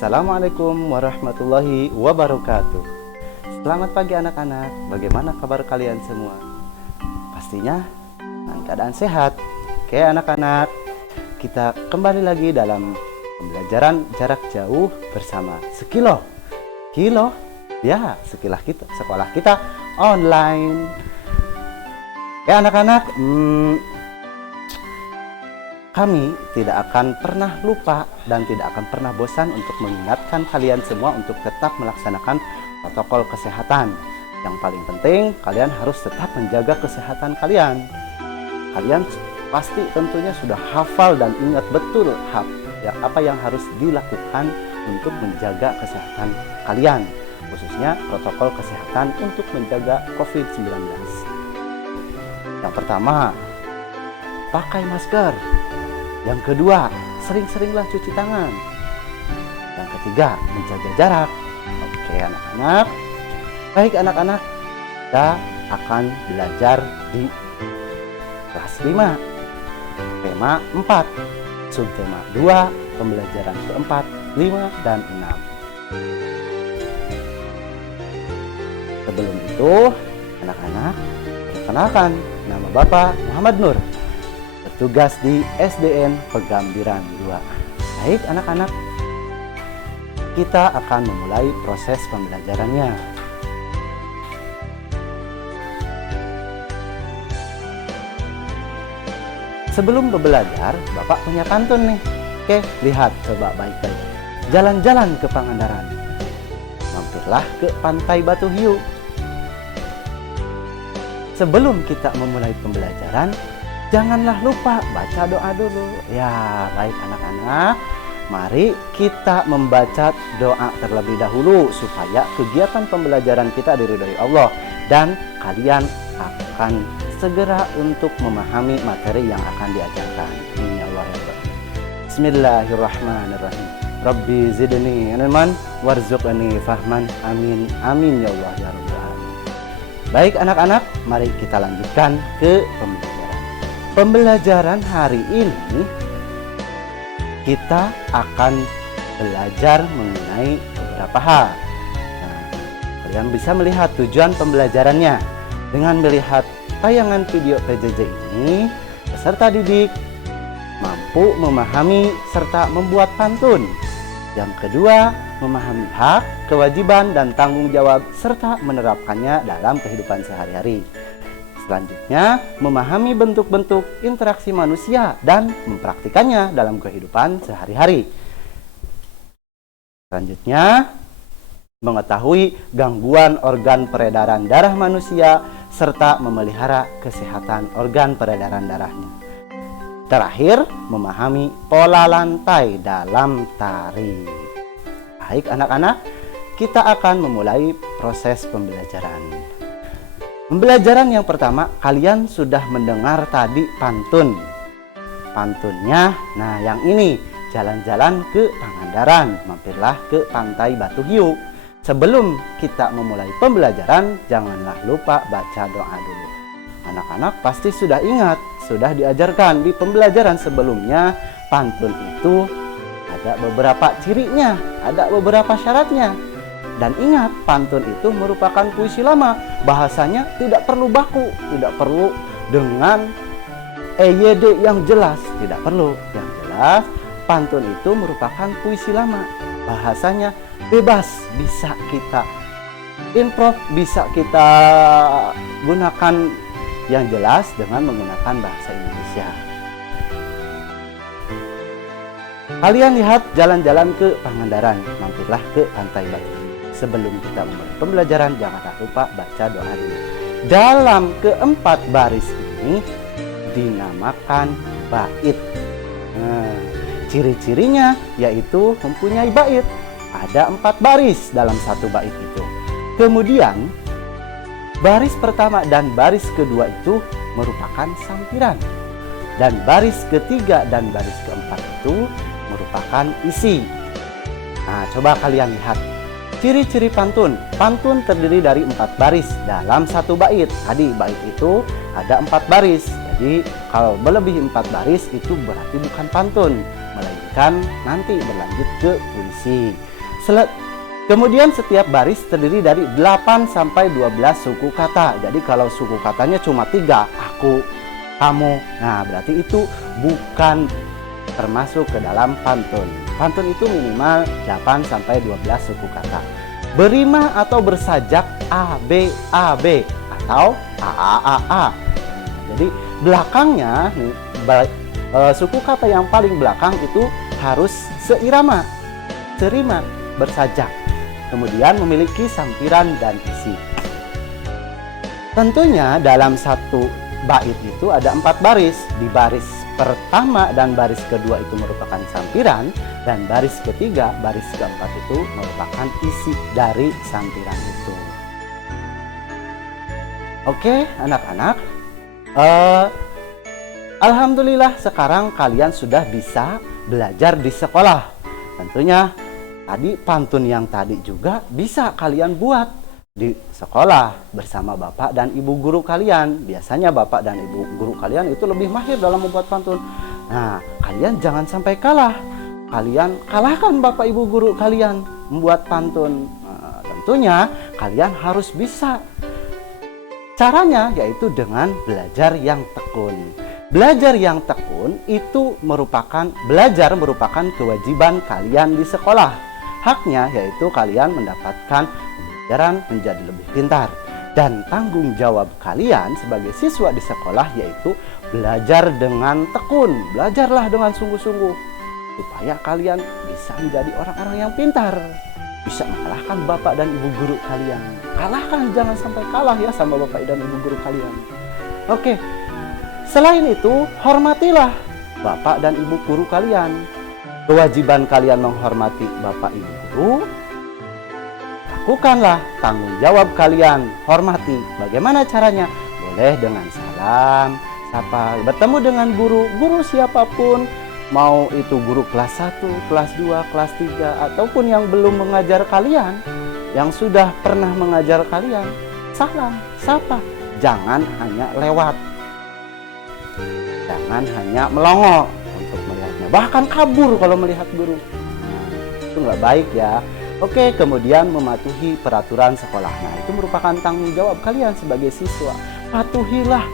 Assalamualaikum warahmatullahi wabarakatuh. Selamat pagi anak-anak, bagaimana kabar kalian semua? Pastinya dalam keadaan sehat. Oke anak-anak, kita kembali lagi dalam pembelajaran jarak jauh bersama Sekilo. Kilo, ya sekolah kita online. Ya anak-anak, kami tidak akan pernah lupa dan tidak akan pernah bosan untuk mengingatkan kalian semua untuk tetap melaksanakan protokol kesehatan. Yang paling penting, kalian harus tetap menjaga kesehatan kalian. Kalian pasti tentunya sudah hafal dan ingat betul apa yang harus dilakukan untuk menjaga kesehatan kalian, khususnya protokol kesehatan untuk menjaga COVID-19. Yang pertama, pakai masker. Yang kedua, sering-seringlah cuci tangan. Yang ketiga, menjaga jarak. Oke anak-anak. Baik anak-anak, kita akan belajar di kelas 5, tema 4, subtema 2, pembelajaran keempat, 5 dan 6. Sebelum itu, anak-anak, perkenalkan, nama Bapak Muhammad Nur, bertugas di SDN Pegambiran 2. Baik anak-anak, kita akan memulai proses pembelajarannya. Sebelum belajar, Bapak punya pantun nih. Oke, lihat coba baik-baik. Jalan-jalan ke Pangandaran, mampirlah ke Pantai Batu Hiu. Sebelum kita memulai pembelajaran, janganlah lupa baca doa dulu. Ya, baik anak-anak. Mari kita membaca doa terlebih dahulu supaya kegiatan pembelajaran kita diridhoi Allah dan kalian akan segera untuk memahami materi yang akan diajarkan. Ya Allah ya Rabbi. Bismillahirrahmanirrahim. Rabbi zidni ilman warzuqni fahman. Amin amin ya Allah ya Rabbal alamin. Baik anak-anak, mari kita lanjutkan ke pembelajaran. Pembelajaran hari ini kita akan belajar mengenai beberapa hal. Nah, kalian bisa melihat tujuan pembelajarannya dengan melihat tayangan video PJJ ini. Peserta didik mampu memahami serta membuat pantun. Yang kedua, memahami hak, kewajiban, dan tanggung jawab serta menerapkannya dalam kehidupan sehari-hari. Selanjutnya, memahami bentuk-bentuk interaksi manusia dan mempraktikannya dalam kehidupan sehari-hari. Selanjutnya, mengetahui gangguan organ peredaran darah manusia serta memelihara kesehatan organ peredaran darahnya. Terakhir, memahami pola lantai dalam tari. Baik anak-anak, kita akan memulai proses pembelajaran. Pembelajaran yang pertama, kalian sudah mendengar tadi pantun. Pantunnya, nah yang ini, jalan-jalan ke Pangandaran, mampirlah ke Pantai Batu Hiu. Sebelum kita memulai pembelajaran, janganlah lupa baca doa dulu. Anak-anak pasti sudah ingat, sudah diajarkan di pembelajaran sebelumnya, pantun itu ada beberapa cirinya, ada beberapa syaratnya. Dan ingat, pantun itu merupakan puisi lama. Bahasanya tidak perlu baku, tidak perlu dengan EYD yang jelas, tidak perlu. Yang jelas, pantun itu merupakan puisi lama. Bahasanya bebas, bisa kita improv, bisa kita gunakan yang jelas dengan menggunakan bahasa Indonesia. Kalian lihat jalan-jalan ke Pangandaran, mampirlah ke Pantai Batu. Sebelum kita memulai pembelajaran, janganlah lupa baca doa dulu. Dalam keempat baris ini dinamakan bait. Nah, ciri-cirinya yaitu mempunyai bait. Ada 4 baris dalam satu bait itu. Kemudian baris pertama dan baris kedua itu merupakan sampiran. Dan baris ketiga dan baris keempat itu merupakan isi. Nah, coba kalian lihat. Ciri-ciri pantun. Pantun terdiri dari 4 baris dalam satu bait. Tadi bait itu ada 4 baris. Jadi kalau melebihi 4 baris itu berarti bukan pantun, melainkan nanti berlanjut ke puisi. Kemudian setiap baris terdiri dari 8 sampai 12 suku kata. Jadi kalau suku katanya cuma 3, aku, kamu. Nah, berarti itu bukan termasuk ke dalam pantun. Pantun itu minimal 8 sampai 12 suku kata. Berima atau bersajak A, B, A, B atau A, A, A, A. Jadi belakangnya nih, suku kata yang paling belakang itu harus seirama, serima, bersajak. Kemudian memiliki sampiran dan isi. Tentunya dalam satu bait itu ada 4 baris. Di baris pertama dan baris kedua itu merupakan sampiran, dan baris ketiga, baris keempat itu merupakan isi dari sampiran itu. Oke, anak-anak, alhamdulillah sekarang kalian sudah bisa belajar di sekolah. Tentunya tadi pantun yang tadi juga bisa kalian buat di sekolah bersama bapak dan ibu guru kalian. Biasanya bapak dan ibu guru kalian itu lebih mahir dalam membuat pantun. Nah, kalian jangan sampai kalah. Kalian kalahkan bapak ibu guru kalian membuat pantun. Nah, tentunya kalian harus bisa. Caranya yaitu dengan belajar yang tekun. Belajar yang tekun itu merupakan kewajiban kalian di sekolah. Haknya yaitu kalian mendapatkan pembelajaran menjadi lebih pintar. Dan tanggung jawab kalian sebagai siswa di sekolah yaitu belajar dengan tekun. Belajarlah dengan sungguh-sungguh supaya kalian bisa menjadi orang-orang yang pintar, bisa mengalahkan bapak dan ibu guru kalian. Kalahkan, jangan sampai kalah ya sama bapak dan ibu guru kalian. Oke, selain itu hormatilah bapak dan ibu guru kalian. Kewajiban kalian menghormati bapak ibu guru. Lakukanlah tanggung jawab kalian, hormati. Bagaimana caranya? Boleh dengan salam, sapa, bertemu dengan guru siapapun, mau itu guru kelas 1, kelas 2, kelas 3, ataupun yang belum mengajar kalian, yang sudah pernah mengajar kalian, salam, sapa. Jangan hanya lewat, jangan hanya melongo untuk melihatnya, bahkan kabur kalau melihat guru. Nah, itu nggak baik ya. Oke, kemudian mematuhi peraturan sekolah. Nah, itu merupakan tanggung jawab kalian sebagai siswa. Patuhilah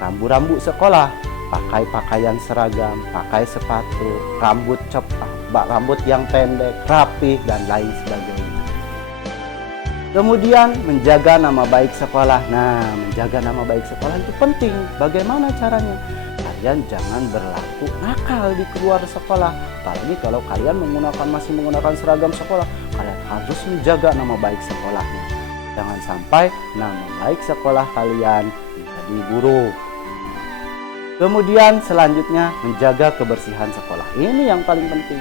rambu-rambu sekolah, pakai pakaian seragam, pakai sepatu, rambut cepat, rambut yang pendek, rapi, dan lain sebagainya. Kemudian menjaga nama baik sekolah. Nah, menjaga nama baik sekolah itu penting. Bagaimana caranya? Kalian jangan berlaku nakal di keluar sekolah. Apalagi kalau kalian masih menggunakan seragam sekolah, kalian harus menjaga nama baik sekolahnya. Jangan sampai nama baik sekolah kalian menjadi buruk. Kemudian selanjutnya menjaga kebersihan sekolah. Ini yang paling penting.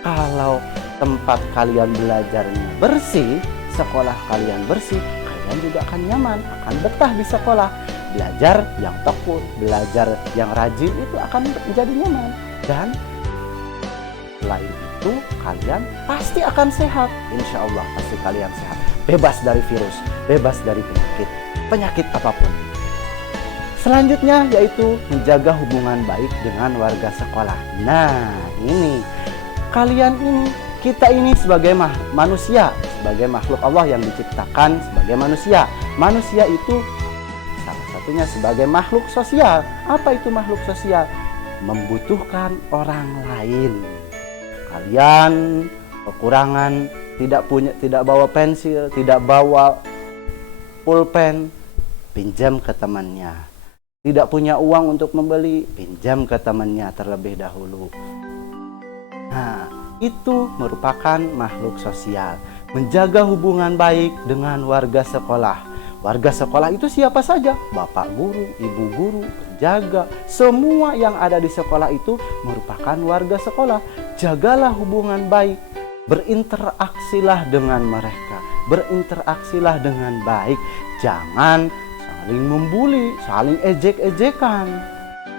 Kalau tempat kalian belajarnya bersih, sekolah kalian bersih, kalian juga akan nyaman, akan betah di sekolah. Belajar yang tekun, belajar yang rajin itu akan menjadi nyaman. Dan selain itu kalian pasti akan sehat. Insya Allah pasti kalian sehat. Bebas dari virus, bebas dari penyakit apapun. Selanjutnya yaitu menjaga hubungan baik dengan warga sekolah. Nah, ini kita ini sebagai manusia, sebagai makhluk Allah yang diciptakan sebagai manusia. Manusia itu salah satunya sebagai makhluk sosial. Apa itu makhluk sosial? Membutuhkan orang lain. Kalian kekurangan, tidak bawa pensil, tidak bawa pulpen, pinjam ke temannya. Tidak punya uang untuk membeli, pinjam ke temannya terlebih dahulu. Nah, itu merupakan makhluk sosial. Menjaga hubungan baik dengan warga sekolah. Warga sekolah itu siapa saja? Bapak guru, ibu guru, penjaga, semua yang ada di sekolah itu merupakan warga sekolah. Jagalah hubungan baik. Berinteraksilah dengan mereka. Berinteraksilah dengan baik. Jangan saling membuli, saling ejek-ejekan.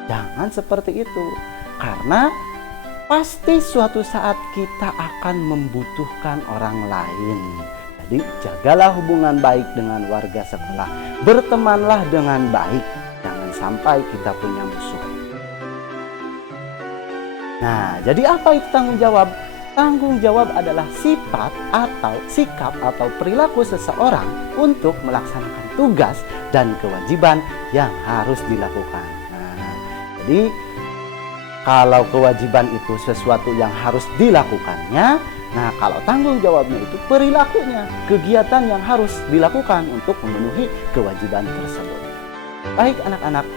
Jangan seperti itu. Karena pasti suatu saat kita akan membutuhkan orang lain. Jadi jagalah hubungan baik dengan warga sekolah. Bertemanlah dengan baik. Jangan sampai kita punya musuh. Nah, jadi apa itu tanggung jawab? Tanggung jawab adalah sifat atau sikap atau perilaku seseorang untuk melaksanakan tugas dan kewajiban yang harus dilakukan. Nah, jadi kalau kewajiban itu sesuatu yang harus dilakukannya, nah kalau tanggung jawabnya itu perilakunya, kegiatan yang harus dilakukan untuk memenuhi kewajiban tersebut. Baik anak-anak,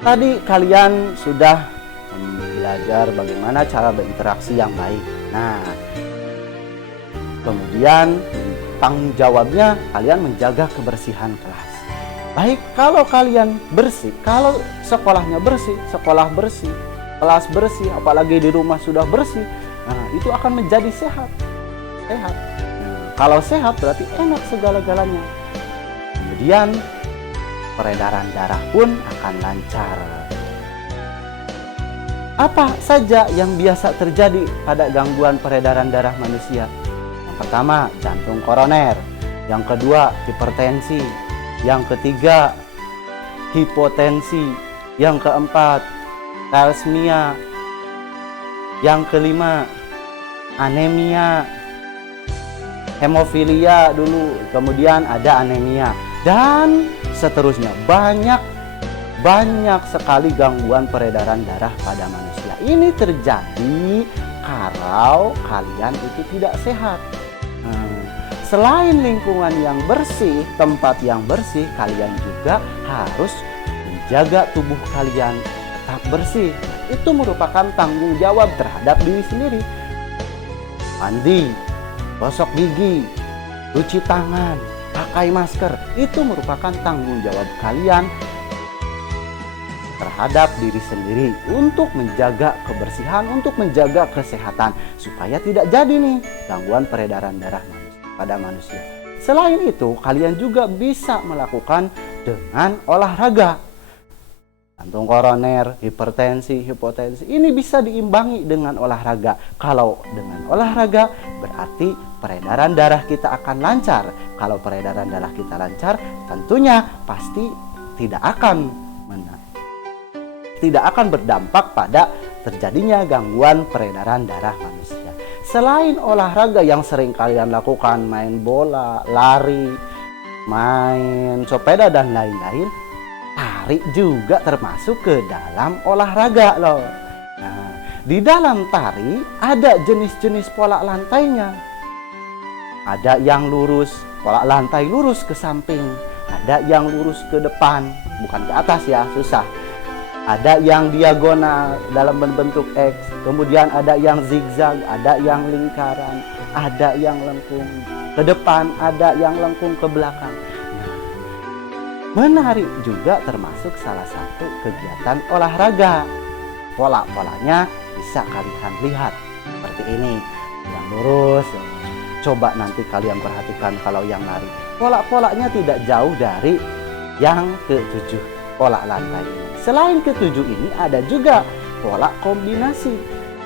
tadi kalian sudah belajar bagaimana cara berinteraksi yang baik. Nah, kemudian tanggung jawabnya kalian menjaga kebersihan kelas. Baik, kalau kalian bersih, kalau sekolahnya bersih, sekolah bersih, kelas bersih, apalagi di rumah sudah bersih, nah itu akan menjadi sehat. Sehat. Nah, kalau sehat berarti enak segala-galanya. Kemudian peredaran darah pun akan lancar. Apa saja yang biasa terjadi pada gangguan peredaran darah manusia? Yang pertama, jantung koroner. Yang kedua, hipertensi. Yang ketiga, hipotensi. Yang keempat, thalassemia. Yang kelima, anemia. Hemofilia dulu, kemudian ada anemia. Dan seterusnya, banyak sekali gangguan peredaran darah pada manusia. Ini terjadi kalau kalian itu tidak sehat. Selain lingkungan yang bersih, tempat yang bersih, kalian juga harus menjaga tubuh kalian tetap bersih. Itu merupakan tanggung jawab terhadap diri sendiri. Mandi, gosok gigi, cuci tangan, pakai masker, itu merupakan tanggung jawab kalian terhadap diri sendiri untuk menjaga kebersihan, untuk menjaga kesehatan supaya tidak jadi nih gangguan peredaran darah pada manusia. Selain itu, kalian juga bisa melakukan dengan olahraga. Jantung koroner, hipertensi, hipotensi ini bisa diimbangi dengan olahraga. Kalau dengan olahraga berarti peredaran darah kita akan lancar. Kalau peredaran darah kita lancar, tentunya pasti tidak akan berdampak pada terjadinya gangguan peredaran darah manusia. Selain olahraga yang sering kalian lakukan, main bola, lari, main sepeda dan lain-lain, tari juga termasuk ke dalam olahraga loh. Nah, di dalam tari ada jenis-jenis pola lantainya. Ada yang lurus, pola lantai lurus ke samping. Ada yang lurus ke depan, bukan ke atas ya, susah. Ada yang diagonal dalam bentuk X, kemudian ada yang zigzag, ada yang lingkaran, ada yang lengkung ke depan, ada yang lengkung ke belakang. Nah, menari juga termasuk salah satu kegiatan olahraga. Pola-polanya bisa kalian lihat seperti ini, yang lurus. Coba nanti kalian perhatikan kalau yang lari, pola-polanya tidak jauh dari yang ke-7 pola lantai ini. Selain ke-7 ini ada juga pola kombinasi.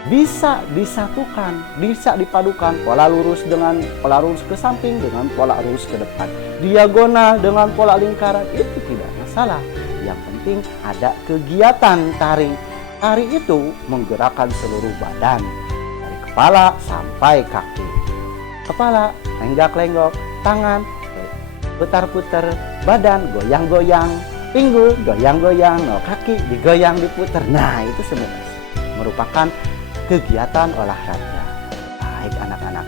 Bisa disatukan, bisa dipadukan pola lurus dengan pola lurus ke samping dengan pola lurus ke depan. Diagonal dengan pola lingkaran itu tidak masalah. Yang penting ada kegiatan tari. Tari itu menggerakkan seluruh badan dari kepala sampai kaki. Kepala lenggak-lenggok, tangan putar-putar, badan goyang-goyang, pinggul goyang-goyang, kaki digoyang diputar. Nah, itu semua merupakan kegiatan olahraga. Baik anak-anak,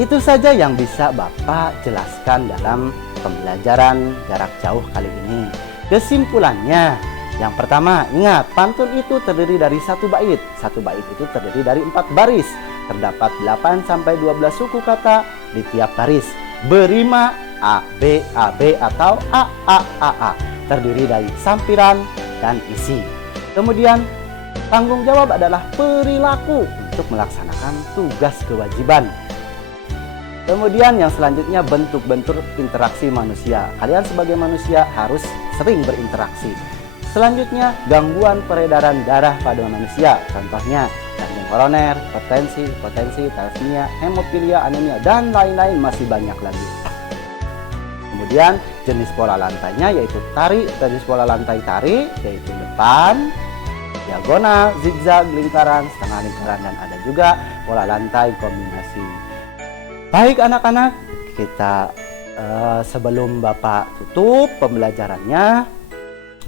itu saja yang bisa Bapak jelaskan dalam pembelajaran jarak jauh kali ini. Kesimpulannya, yang pertama, ingat, pantun itu terdiri dari satu bait. Satu bait itu terdiri dari 4 baris. Terdapat 8-12 suku kata di tiap baris. Berima A, B, atau A. Terdiri dari sampiran dan isi. Kemudian, tanggung jawab adalah perilaku untuk melaksanakan tugas kewajiban. Kemudian yang selanjutnya bentuk-bentuk interaksi manusia. Kalian sebagai manusia harus sering berinteraksi. Selanjutnya gangguan peredaran darah pada manusia. Contohnya jantung koroner, hipertensi, thalassemia, hemofilia, anemia, dan lain-lain, masih banyak lagi. Kemudian jenis pola lantainya yaitu tari, jenis pola lantai tari yaitu depan, diagonal, zigzag, lingkaran, setengah lingkaran, dan ada juga pola lantai kombinasi. Baik anak-anak, kita sebelum Bapak tutup pembelajarannya,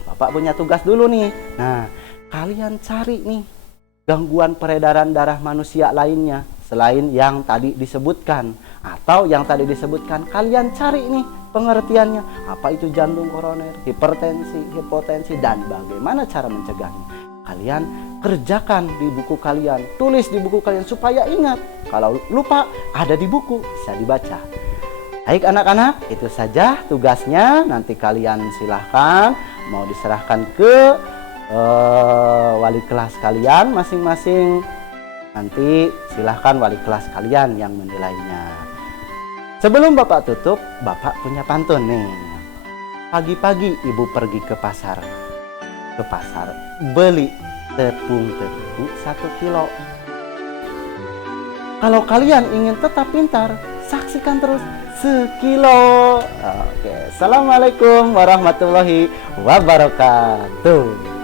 Bapak punya tugas dulu nih. Nah, kalian cari nih gangguan peredaran darah manusia lainnya selain yang tadi disebutkan, atau yang tadi disebutkan kalian cari nih pengertiannya, apa itu jantung koroner, hipertensi, hipotensi, dan bagaimana cara mencegahnya. Kalian kerjakan di buku kalian, tulis di buku kalian supaya ingat. Kalau lupa, ada di buku, bisa dibaca. Baik anak-anak, itu saja tugasnya. Nanti kalian silahkan mau diserahkan ke wali kelas kalian masing-masing. Nanti silahkan wali kelas kalian yang menilainya. Sebelum Bapak tutup, Bapak punya pantun nih. Pagi-pagi ibu pergi ke pasar. Beli tepung terigu 1 kilo. Kalau kalian ingin tetap pintar, saksikan terus sekilo. Oke, assalamualaikum warahmatullahi wabarakatuh.